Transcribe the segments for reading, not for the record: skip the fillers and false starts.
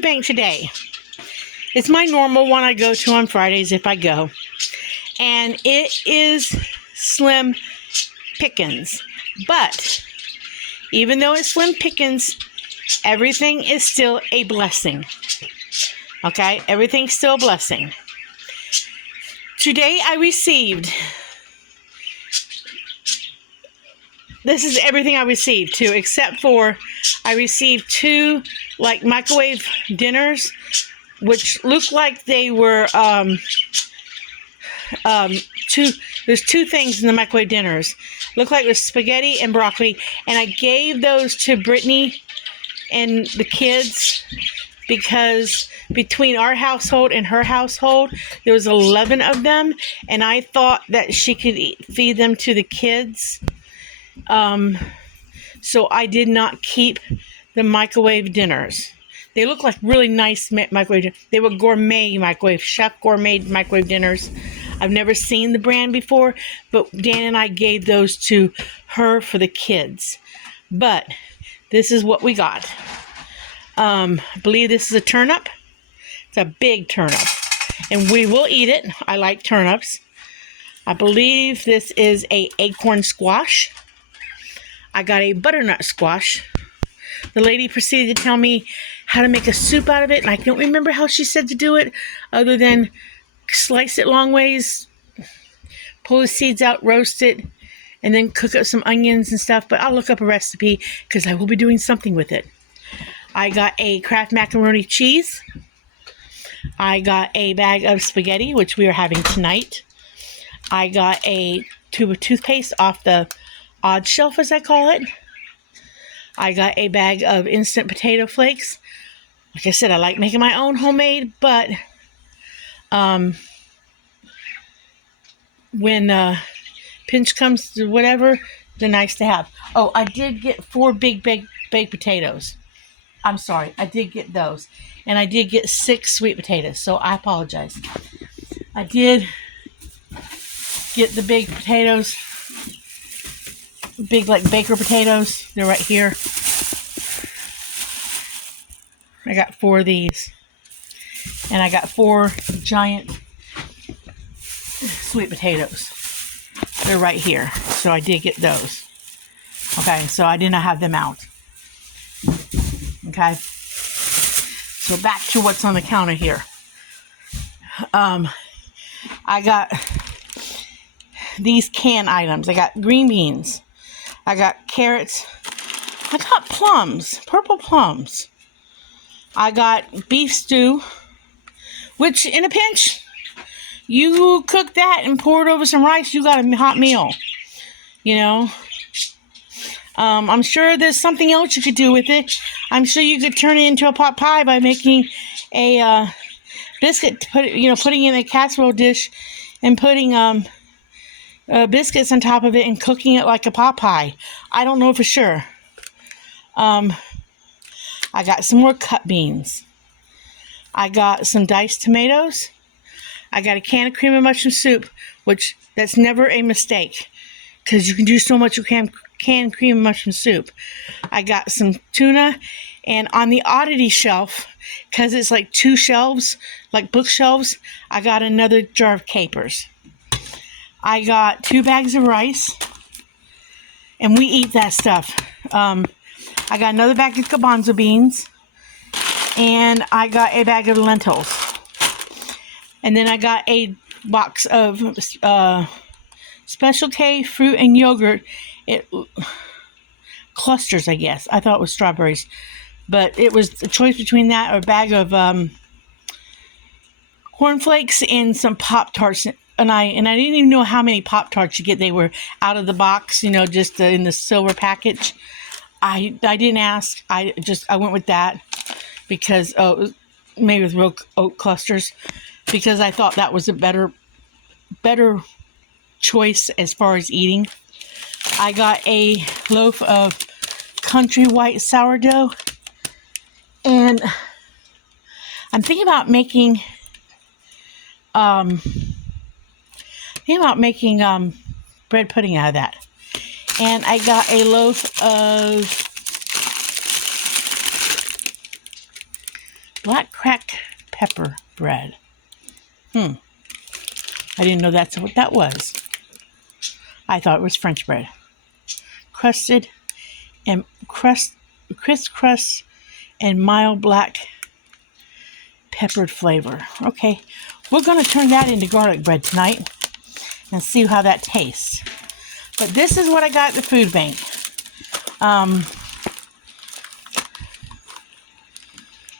food bank today. It's my normal one I go to on Fridays if I go. And it is slim pickings. But even though it's slim pickings, everything is still a blessing. Okay? Everything's still a blessing. Today I received... This is everything I received too, except for I received 2 like microwave dinners, which looked like they were there's 2 things in the microwave dinners. Looked like it was spaghetti and broccoli, and I gave those to Brittany and the kids because between our household and her household, there was 11 of them, and I thought that she could feed them to the kids. So I did not keep the microwave dinners. They look like really nice microwave. They were gourmet microwave, chef gourmet microwave dinners. I've never seen the brand before, but Dan and I gave those to her for the kids. But this is what we got. I believe this is a turnip. It's a big turnip, and we will eat it. I like turnips. I believe this is a acorn squash. I got a butternut squash. The lady proceeded to tell me how to make a soup out of it, and I don't remember how she said to do it, other than slice it long ways, pull the seeds out, roast it, and then cook up some onions and stuff. But I'll look up a recipe because I will be doing something with it. I got a Kraft macaroni cheese. I got a bag of spaghetti, which we are having tonight. I got a tube of toothpaste off the odd shelf, as I call it. I got a bag of instant potato flakes. Like I said, I like making my own homemade, but when pinch comes to whatever, they're nice to have. Oh, I did get 4 big baked potatoes. I'm sorry, I did get those. And I did get 6 sweet potatoes, so I apologize. I did get the big potatoes, big like baker potatoes. They're right here. I got 4 of these. And I got 4 giant sweet potatoes. They're right here. So I did get those. Okay, so I did not have them out. Okay. So back to what's on the counter here. I got these canned items. I got green beans. I got carrots. I got plums, purple plums. I got beef stew, which in a pinch, you cook that and pour it over some rice, you got a hot meal. You know, I'm sure there's something else you could do with it. I'm sure you could turn it into a pot pie by making a biscuit, putting in a casserole dish and putting biscuits on top of it and cooking it like a pot pie. I don't know for sure. I got some more cut beans. I got some diced tomatoes. I got a can of cream of mushroom soup, which that's never a mistake because you can do so much with canned cream of mushroom soup. I got some tuna, and on the oddity shelf, because it's like 2 shelves, like bookshelves, I got another jar of capers. I got 2 bags of rice, and we eat that stuff. I got another bag of garbanzo beans, and I got a bag of lentils. And then I got a box of Special K fruit and yogurt. Clusters, I guess. I thought it was strawberries. But it was a choice between that or a bag of cornflakes and some Pop-Tarts. And I didn't even know how many Pop-Tarts you get. They were out of the box, just in the silver package. I didn't ask. I went with that because maybe with real oat clusters, because I thought that was a better choice as far as eating. I got a loaf of country white sourdough, and I'm thinking about making bread pudding out of that. And I got a loaf of Black cracked pepper bread. I didn't know that's what that was. I thought it was French bread. Crusted and crust and mild black peppered flavor. Okay, we're going to turn that into garlic bread tonight and see how that tastes. But this is what I got at the food bank.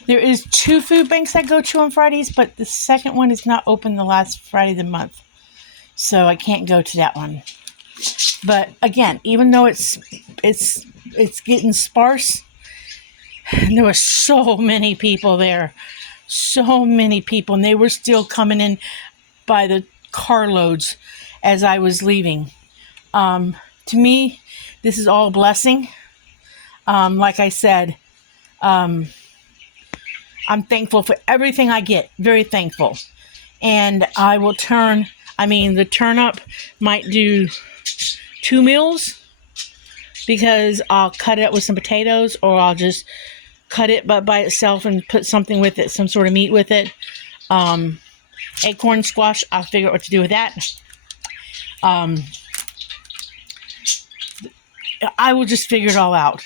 There is 2 food banks I go to on Fridays, but the second one is not open the last Friday of the month. So I can't go to that one. But again, even though it's getting sparse, there were so many people there. So many people, and they were still coming in by the carloads as I was leaving. To me, this is all a blessing. Like I said, I'm thankful for everything I get. Very thankful. And I will the turn up might do 2 meals because I'll cut it up with some potatoes, or I'll just cut it by itself and put something with it, some sort of meat with it. Acorn squash, I'll figure out what to do with that. I will just figure it all out.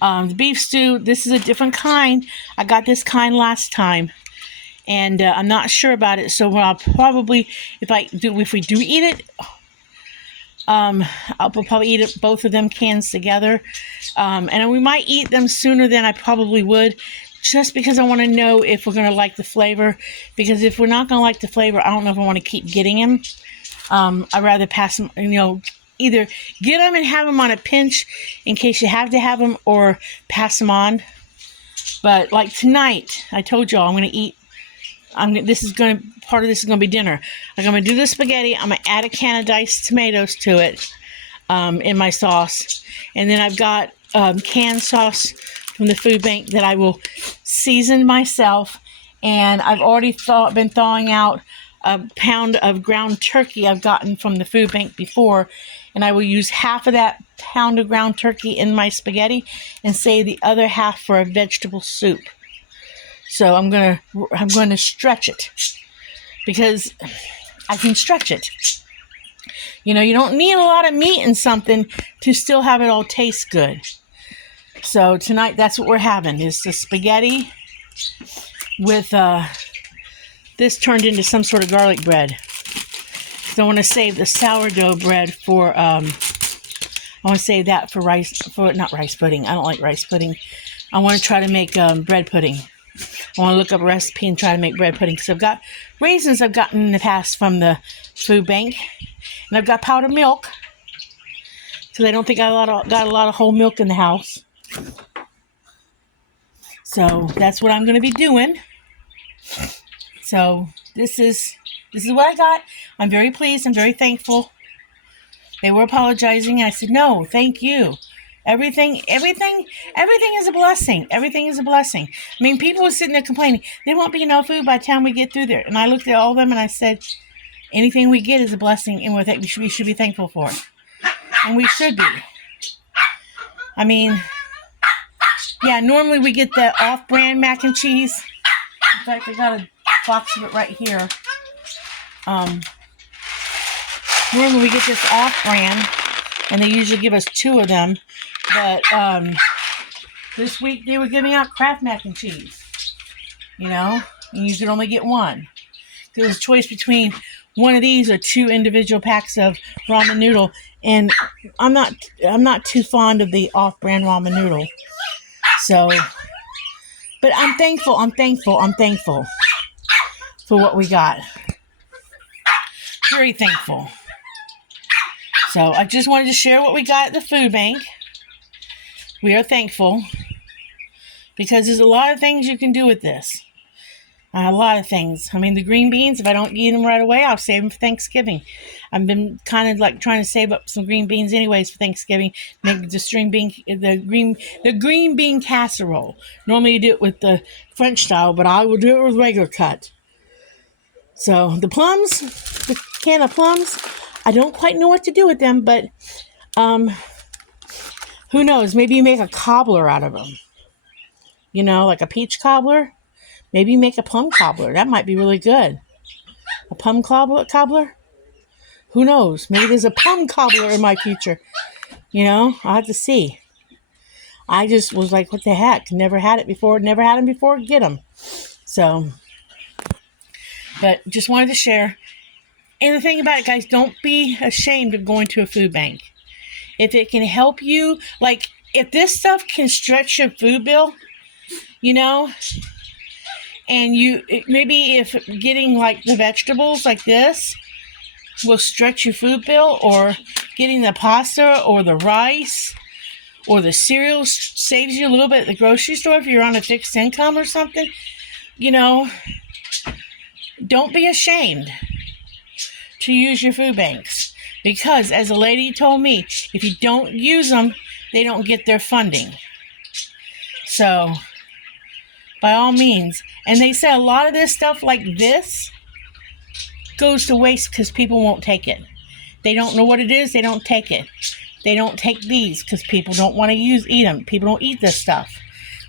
The beef stew, this is a different kind. I got this kind last time, and I'm not sure about it. So I'll probably, if we do eat it, I'll probably eat it, both of them cans together, and we might eat them sooner than I probably would, just because I want to know if we're going to like the flavor. Because if we're not going to like the flavor, I don't know if I want to keep getting them. I'd rather pass them, either get them and have them on a pinch in case you have to have them, or pass them on. But like tonight, I told y'all I'm going to eat. Part of this is going to be dinner. I'm going to do the spaghetti. I'm going to add a can of diced tomatoes to it in my sauce, and then I've got canned sauce from the food bank that I will season myself. And I've already been thawing out a pound of ground turkey I've gotten from the food bank before, and I will use half of that pound of ground turkey in my spaghetti and save the other half for a vegetable soup. So I'm going to stretch it, because I can stretch it. You don't need a lot of meat in something to still have it all taste good. So tonight, that's what we're having, is the spaghetti with this turned into some sort of garlic bread. So I want to save the sourdough bread for, I want to save that for not rice pudding. I don't like rice pudding. I want to try to make bread pudding. I want to look up a recipe and try to make bread pudding, because I've got raisins I've gotten in the past from the food bank, and I've got powdered milk, because I don't think I got a lot of whole milk in the house. So that's what I'm going to be doing. So this is what I got. I'm very pleased. I'm very thankful. They were apologizing. I said, no, thank you. Everything is a blessing. Everything is a blessing. I mean, people were sitting there complaining, there won't be enough food by the time we get through there. And I looked at all of them and I said, anything we get is a blessing, and we should be thankful for it. And we should be. I mean, yeah, normally we get the off-brand mac and cheese. In fact, I got a box of it right here. Normally we get this off-brand, and they usually give us 2 of them. But this week they were giving out Kraft mac and cheese. And you could only get one. There was a choice between one of these or 2 individual packs of ramen noodle, and I'm not too fond of the off-brand ramen noodle. So, but I'm thankful for what we got. Very thankful. So I just wanted to share what we got at the food bank. We are thankful, because there's a lot of things you can do with this. A lot of things. I mean, the green beans, if I don't eat them right away, I'll save them for Thanksgiving. I've been kind of like trying to save up some green beans anyways for Thanksgiving. Make the green bean casserole. Normally you do it with the French style, but I will do it with regular cut. So the plums, the can of plums, I don't quite know what to do with them, but who knows? Maybe you make a cobbler out of them. Like a peach cobbler. Maybe make a plum cobbler. That might be really good. A plum cobbler? Who knows? Maybe there's a plum cobbler in my future. I'll have to see. I just was like, what the heck? Never had it before. Never had them before. Get them. So, but just wanted to share. And the thing about it, guys, don't be ashamed of going to a food bank. If it can help you, like if this stuff can stretch your food bill, and maybe if getting like the vegetables like this will stretch your food bill, or getting the pasta or the rice or the cereal saves you a little bit at the grocery store if you're on a fixed income or something, don't be ashamed to use your food banks, because as a lady told me, if you don't use them, they don't get their funding. So by all means, and they say a lot of this stuff like this goes to waste because people won't take it. They don't know what it is, they don't take it. They don't take these because people don't want to eat them. People don't eat this stuff.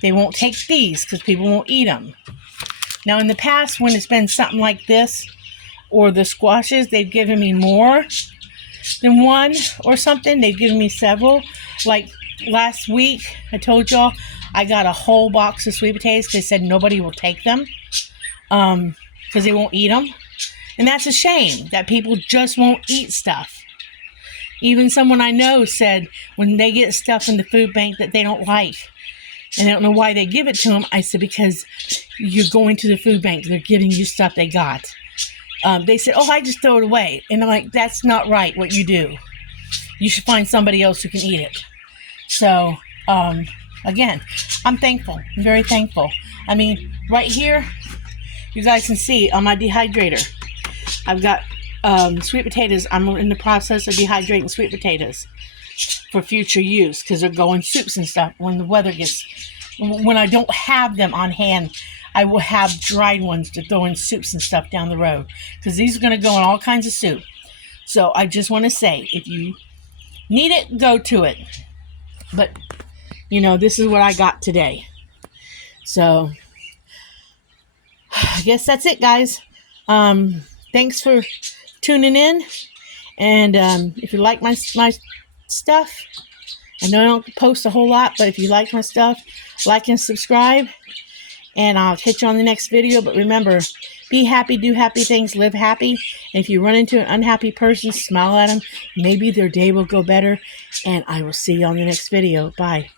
They won't take these because people won't eat them. Now in the past, when it's been something like this, or the squashes, they've given me more than one or something. They've given me several. Like last week, I told y'all I got a whole box of sweet potatoes because they said nobody will take them because they won't eat them. And that's a shame that people just won't eat stuff. Even someone I know said when they get stuff in the food bank that they don't like, and I don't know why they give it to them, I said, because you're going to the food bank. They're giving you stuff they got. They said, I just throw it away. And I'm like, that's not right what you do. You should find somebody else who can eat it. So, again, I'm thankful. I'm very thankful. I mean, right here, you guys can see on my dehydrator, I've got sweet potatoes. I'm in the process of dehydrating sweet potatoes for future use because they're going soups and stuff when I don't have them on hand. I will have dried ones to throw in soups and stuff down the road because these are going to go in all kinds of soup. So I just want to say, if you need it, go to it. But, this is what I got today. So I guess that's it, guys. Thanks for tuning in. And if you like my stuff, I know I don't post a whole lot, but if you like my stuff, like and subscribe. And I'll catch you on the next video. But remember, be happy, do happy things, live happy. And if you run into an unhappy person, smile at them. Maybe their day will go better. And I will see you on the next video. Bye.